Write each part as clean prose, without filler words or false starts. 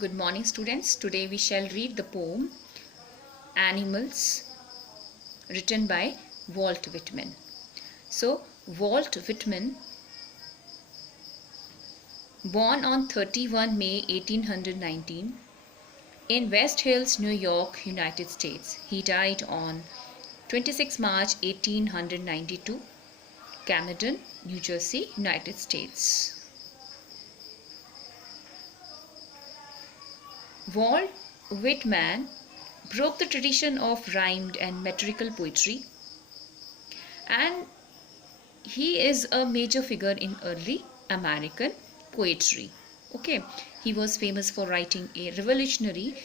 Good morning, students. Today we shall read the poem Animals, written by Walt Whitman. So, Walt Whitman, born on 31 May 1819 in West Hills, New York, United States. He died on 26 March 1892, Camden, New Jersey, United States. Walt Whitman broke the tradition of rhymed and metrical poetry, and he is a major figure in early American poetry. Okay, he was famous for writing a revolutionary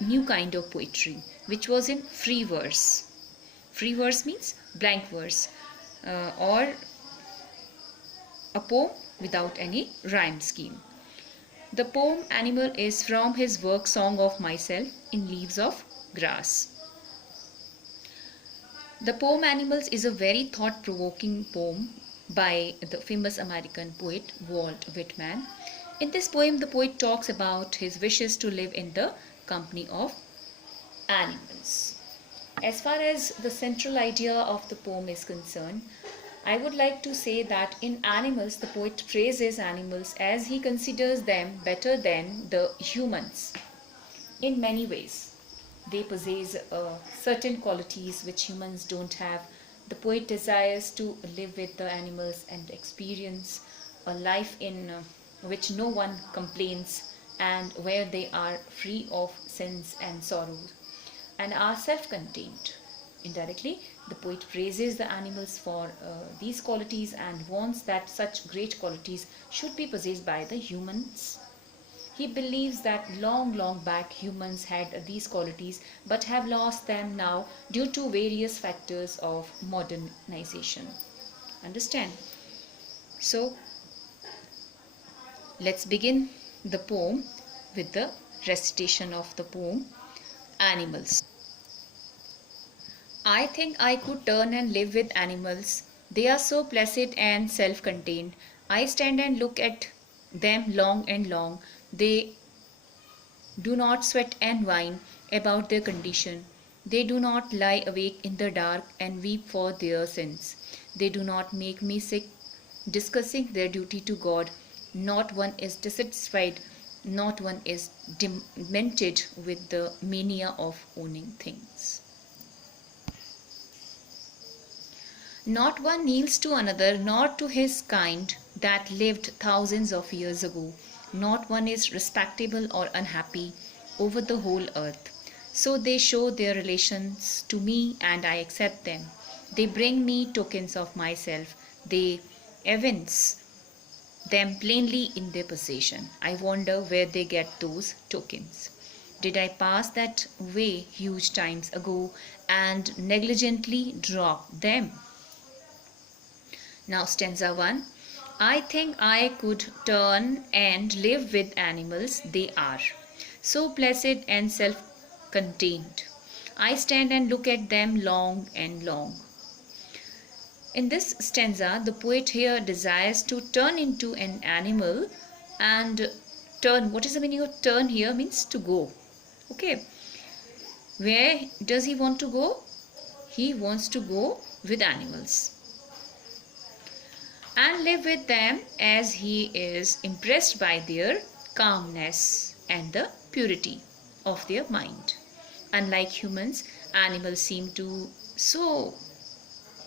new kind of poetry, which was in free verse. Free verse means blank verse, or a poem without any rhyme scheme. The poem Animal is from his work Song of Myself in Leaves of Grass. The poem Animals is a very thought-provoking poem by the famous American poet Walt Whitman. In this poem, the poet talks about his wishes to live in the company of animals. As far as the central idea of the poem is concerned, I would like to say that in Animals, the poet praises animals as he considers them better than the humans in many ways. They possess certain qualities which humans don't have. The poet desires to live with the animals and experience a life in which no one complains and where they are free of sins and sorrows and are self-contained. Indirectly, the poet praises the animals for these qualities and wants that such great qualities should be possessed by the humans. He believes that long back humans had these qualities but have lost them now due to various factors of modernization. Understand? So, let's begin the poem with the recitation of the poem Animals. I think I could turn and live with animals. They are so placid and self-contained. I stand and look at them long and long. They do not sweat and whine about their condition. They do not lie awake in the dark and weep for their sins. They do not make me sick discussing their duty to God. Not one is dissatisfied. Not one is demented with the mania of owning things. Not one kneels to another, nor to his kind that lived thousands of years ago. Not one is respectable or unhappy over the whole earth. So they show their relations to me and I accept them. They bring me tokens of myself. They evince them plainly in their possession. I wonder where they get those tokens. Did I pass that way huge times ago and negligently drop them? Now stanza 1. I think I could turn and live with animals. They are so placid and self-contained. I stand and look at them long and long. In this stanza, the poet here desires to turn into an animal and turn. What is the meaning of turn here? Means to go. Okay. Where does he want to go? He wants to go with animals and live with them as he is impressed by their calmness and the purity of their mind. Unlike humans, animals seem to so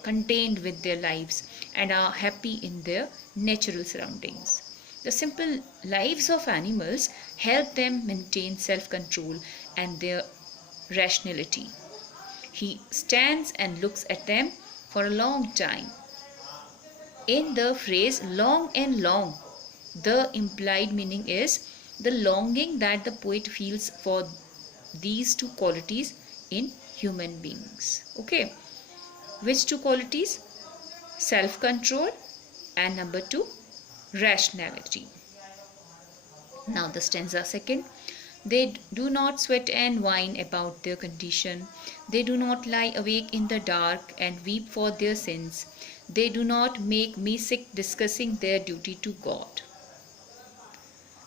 contained with their lives and are happy in their natural surroundings. The simple lives of animals help them maintain self-control and their rationality. He stands and looks at them for a long time. In the phrase long and long, the implied meaning is the longing that the poet feels for these two qualities in human beings. Okay. Which two qualities? Self-control and number 2, rationality. Now the stanza 2. They do not sweat and whine about their condition. They do not lie awake in the dark and weep for their sins. They do not make me sick discussing their duty to God.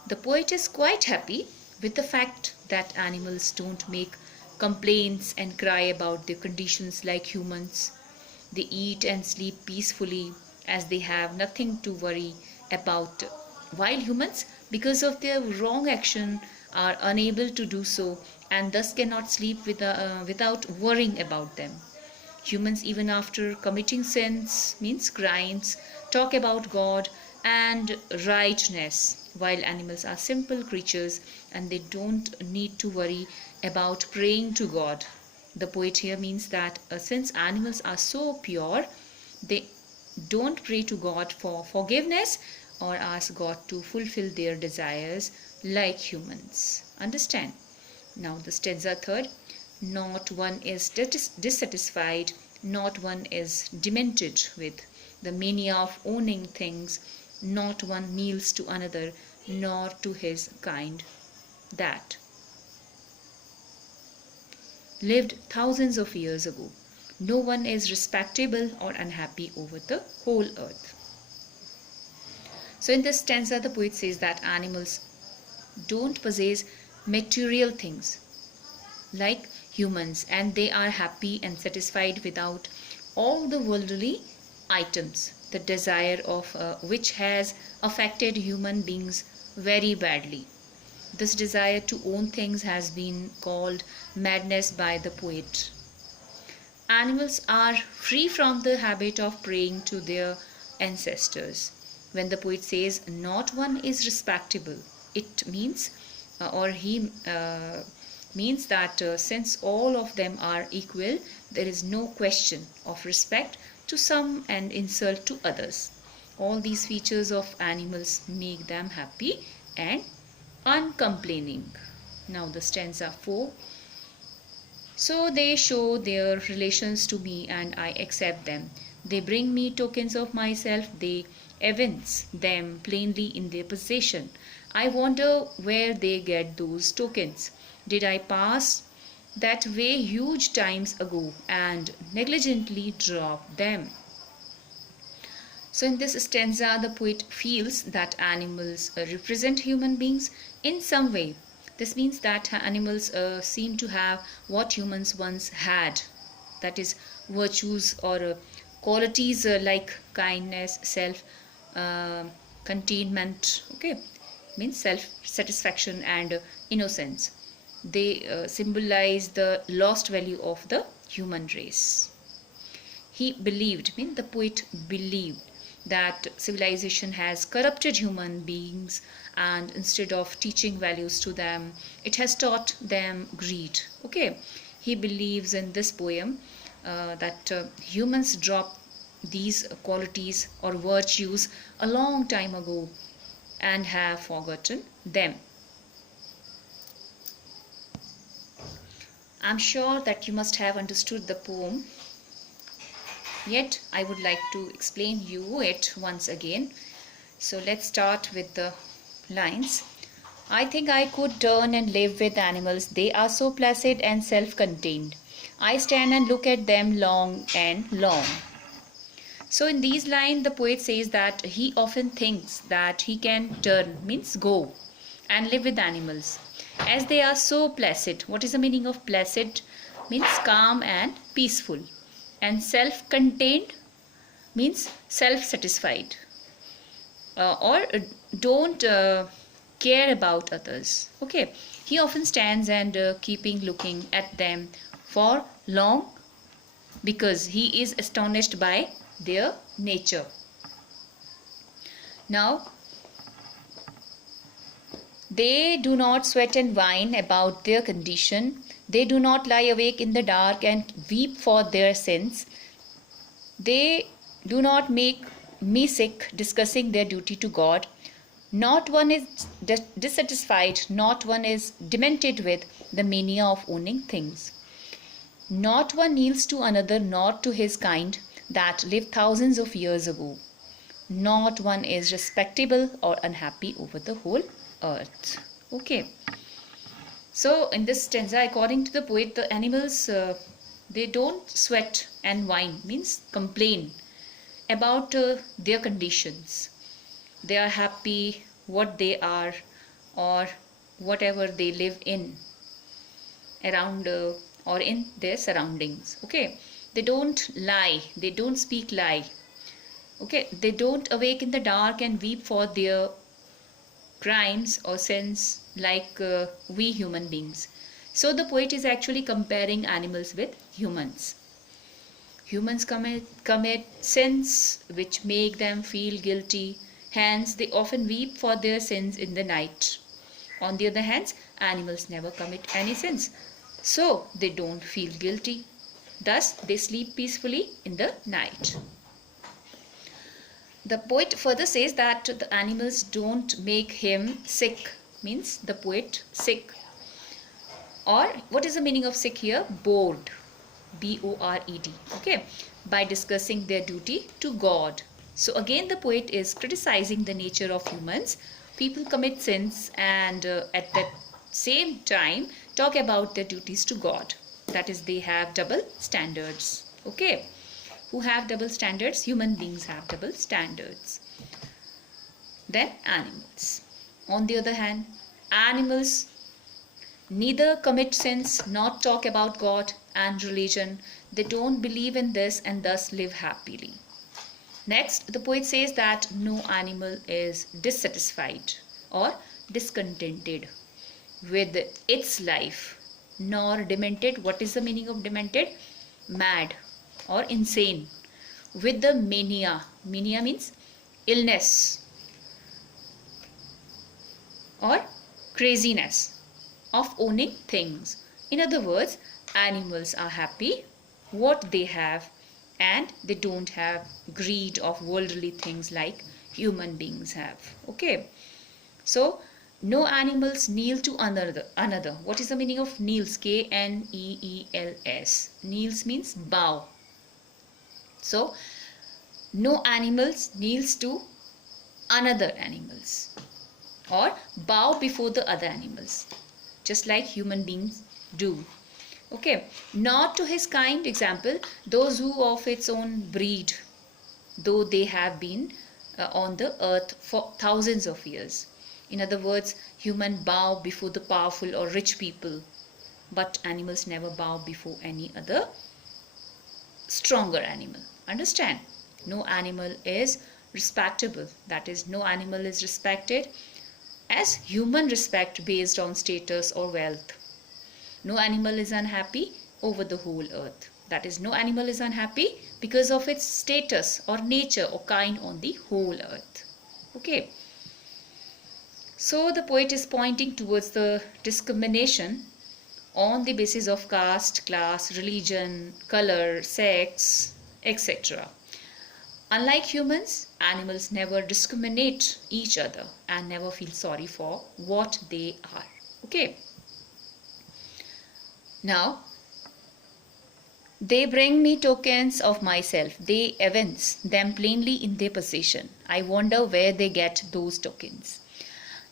The poet is quite happy with the fact that animals don't make complaints and cry about their conditions like humans. They eat and sleep peacefully as they have nothing to worry about, while humans, because of their wrong action, are unable to do so and thus cannot sleep without worrying about them. Humans, even after committing sins, means crimes, talk about God and rightness, while animals are simple creatures and they don't need to worry about praying to God. The poet here means that since animals are so pure, they don't pray to God for forgiveness or ask God to fulfill their desires like humans. Understand? Now the stanza third. Not one is dissatisfied, not one is demented with the mania of owning things, not one kneels to another, nor to his kind that lived thousands of years ago. No one is respectable or unhappy over the whole earth. So in this stanza, the poet says that animals don't possess material things like humans, and they are happy and satisfied without all the worldly items, the desire of which has affected human beings very badly. This desire to own things has been called madness by the poet. Animals are free from the habit of praying to their ancestors. When the poet says not one is respectable, it means or he means that since all of them are equal, there is no question of respect to some and insult to others. All these features of animals make them happy and uncomplaining. Now the stanza 4. So they show their relations to me and I accept them. They bring me tokens of myself, they evince them plainly in their possession. I wonder where they get those tokens. Did I pass that way huge times ago and negligently drop them? So in this stanza, the poet feels that animals represent human beings in some way. This means that animals seem to have what humans once had, that is, virtues or qualities like kindness, self containment, okay, means self satisfaction and innocence. They symbolize the lost value of the human race. He believed, mean the poet believed, that civilization has corrupted human beings, and instead of teaching values to them, it has taught them greed. Okay, he believes in this poem that humans dropped these qualities or virtues a long time ago and have forgotten them. I'm sure that you must have understood the poem, yet I would like to explain you it once again. So let's start with the lines. I think I could turn and live with animals. They are so placid and self-contained. I stand and look at them long and long. So in these lines, the poet says that he often thinks that he can turn, means go, and live with animals, as they are so placid. What is the meaning of placid? Means calm and peaceful. And self-contained means self-satisfied, or don't care about others. Okay, he often stands and keeping looking at them for long because he is astonished by their nature. Now, they do not sweat and whine about their condition. They do not lie awake in the dark and weep for their sins. They do not make me sick discussing their duty to God. Not one is dissatisfied, not one is demented with the mania of owning things. Not one kneels to another, nor to his kind that lived thousands of years ago. Not one is respectable or unhappy over the whole earth. Okay. So in this stanza, according to the poet, the animals, they don't sweat and whine, means complain about their conditions. They are happy what they are, or whatever they live in, around or in their surroundings. Okay, they don't lie, they don't speak lie. Okay, they don't awake in the dark and weep for their crimes or sins like we human beings. So the poet is actually comparing animals with humans. Humans commit sins which make them feel guilty, hence they often weep for their sins in the night. On the other hand, animals never commit any sins, so they don't feel guilty. Thus, they sleep peacefully in the night. The poet further says that the animals don't make him sick, means the poet sick. Or what is the meaning of sick here? Bored. B-O-R-E-D. Okay, by discussing their duty to God. So again the poet is criticizing the nature of humans. People commit sins and at that same time talk about their duties to God. That is, they have double standards. Okay, who have double standards? Human beings have double standards. Then animals. On the other hand, animals neither commit sins nor talk about God and religion. They don't believe in this and thus live happily. Next, the poet says that no animal is dissatisfied or discontented with its life, nor demented. What is the meaning of demented? Mad or insane. With the mania. Mania means illness or craziness of owning things. In other words, animals are happy what they have and they don't have greed of worldly things like human beings have. Okay, so no animals kneel to another. What is the meaning of kneels? K-N-E-E-L-S. Kneels means bow. So no animals kneels to another animals or bow before the other animals, just like human beings do. Okay, not to his kind, example, those who of its own breed, though they have been on the earth for thousands of years. In other words, humans bow before the powerful or rich people, but animals never bow before any other stronger animal. Understand? No animal is respectable. That is, no animal is respected as human respect based on status or wealth. No animal is unhappy over the whole earth. That is, no animal is unhappy because of its status or nature or kind on the whole earth. Okay. So the poet is pointing towards the discrimination on the basis of caste, class, religion, color, sex, etc. Unlike humans, animals never discriminate each other and never feel sorry for what they are. Okay. Now, they bring me tokens of myself. They evince them plainly in their possession. I wonder where they get those tokens.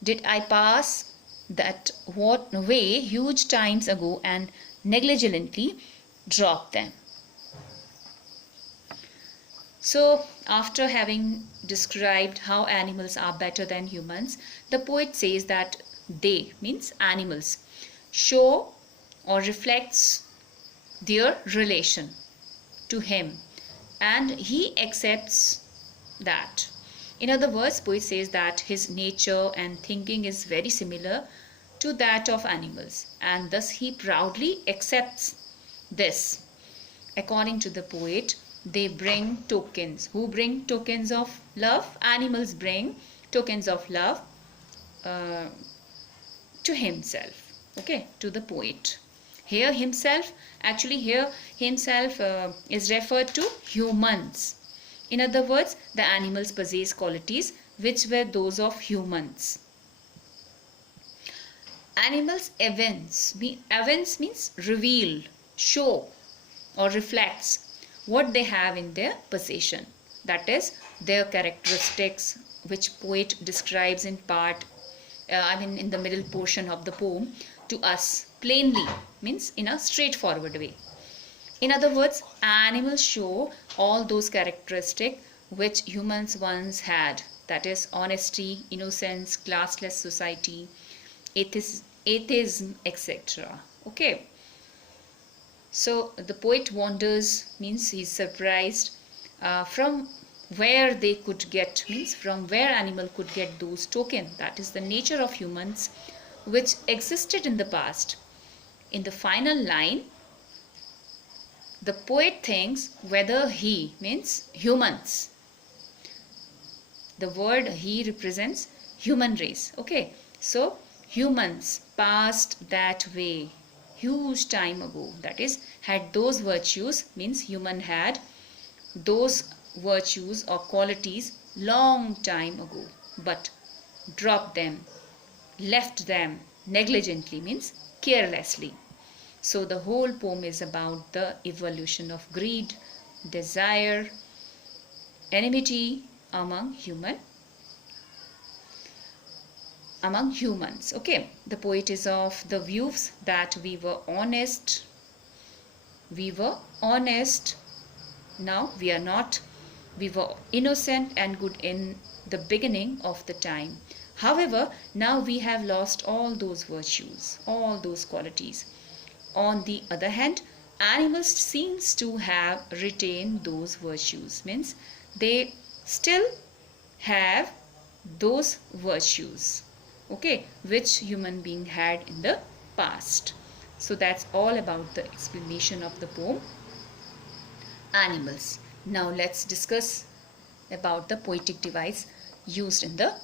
Did I pass that way huge times ago and negligently drop them? So, after having described how animals are better than humans, the poet says that they, means animals, show or reflects their relation to him and he accepts that. In other words, poet says that his nature and thinking is very similar to that of animals and thus he proudly accepts this. According to the poet, they bring tokens. Who bring tokens of love? Animals bring tokens of love to himself. Okay, to the poet. Here himself, actually here himself is referred to humans. In other words, the animals possess qualities which were those of humans. Animals evince. Evince means reveal, show or reflects what they have in their possession. That is, their characteristics which poet describes in part, in the middle portion of the poem to us plainly, means in a straightforward way. In other words, animals show all those characteristics which humans once had. That is, honesty, innocence, classless society, atheism, etc. Okay. So the poet wonders, means he's surprised from where they could get, means from where animal could get those tokens. That is the nature of humans which existed in the past. In the final line, the poet thinks whether he, means humans. The word he represents human race. Okay. So humans passed that way huge time ago, that is had those virtues, means human had those virtues or qualities long time ago, but dropped them, left them negligently, means carelessly. So the whole poem is about the evolution of greed, desire, enmity among humans. Okay. The poet is of the views that we were honest, now we are not. We were innocent and good in the beginning of the time. However, now we have lost all those virtues, all those qualities. On the other hand, animals seems to have retained those virtues, means they still have those virtues, okay, which human being had in the past. So that's all about the explanation of the poem Animals. Now let's discuss about the poetic device used in the